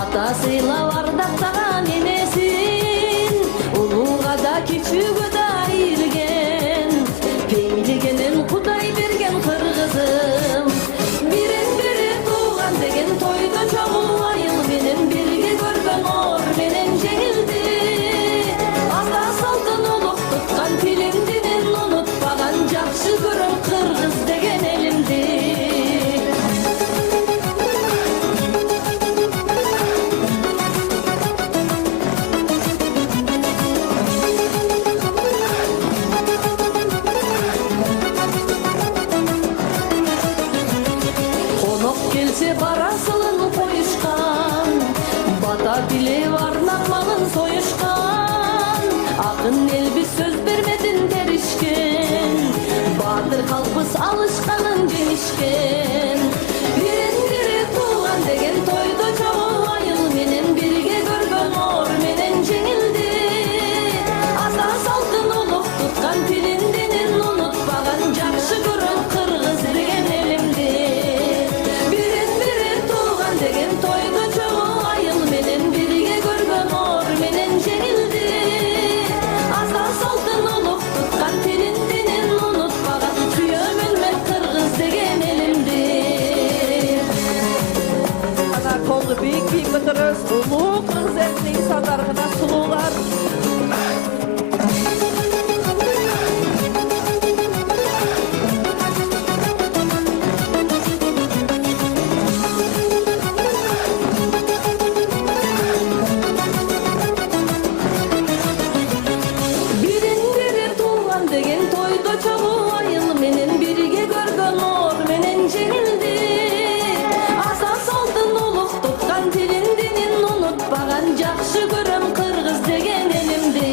ата сыйлап ардактаган энесин, улууга да кичүүгө да ийилген, пейилгенин Кудай берген кыргызым. Бирин бири тууган деген тойдо чогуу айыл менен бирге көргөн оор менен жеңилди. Ата салтын улук туткан тилин динин унутпаган, жакшы көрөм кыргыз деген элимди. Конок келсе барасылын коюшкан, бата билеп арнап малын союшкан. Акын элбиз сөз бермедин теришкен, баатыр калпыз алышканын жеңишкен. Бирин бири тууган деген тойдо чогуу айыл менен бирге көргөн оор менен жеңилди. Ата салтын улук туткан тилин динин унутпаган, жакшы көрөм кыргыз деген элимди. Бирин бири тууган деген тойдо чогуу айыл менен бирге көргөн оор менен жеңилди. Ата салтын улук туткан тилин динин унутпаган, сүйөмүн мен кыргыз деген элимди. Ana koldu büyük büyük götürürüz. Ulu kız etli insanlarına sulular. Бирин бири тууган деген тойдо чогуу айыл менен бирге көргөн оор менен жеңилди. Ата салтын улук туткан тилин динин унутпаган, жакшы көрөм кыргыз деген элимди.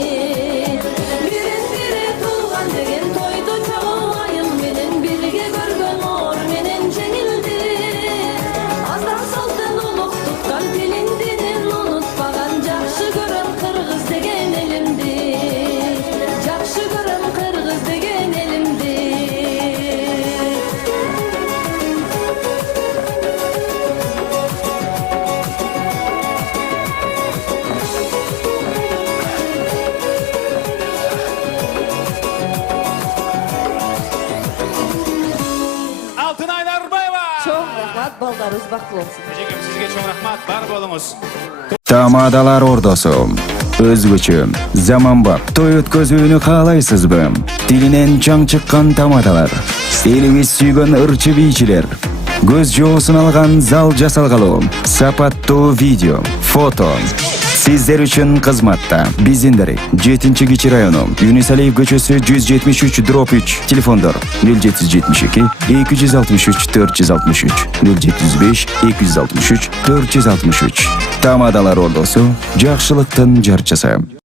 Бирин бири тууган деген тойдо чогуу айыл менен бирге көргөн оор менен жеңилди. Ата салтын улук туткан тилин динин унутпаган, жакшы көрөм кыргыз деген элимди. Жакшы көрөм кыргыз деген элимди. Алтынай Нарбаева. Çok rahmat baldarınız baklı olsun. Ejegim, sizge çoğun rahmat, бар болуңуз. Тамадалар ордосу өзгөчө заманбап той өткөзүүнү каалайсызбы? Тилинен чаң чыккан тамадалар, элибиз сүйгөн ырчы бийчилер, көз жоосун алган зал жасалгалуу, сапаттуу видео, фото сиздер үчүн кызматта. Биздин дарек 7-Кичи району, Юнусалиев көчөсү 173/3, телефондор 0772 263 463 075 263 463. Тамадалар ордосу, жакшылыктын жарчысы.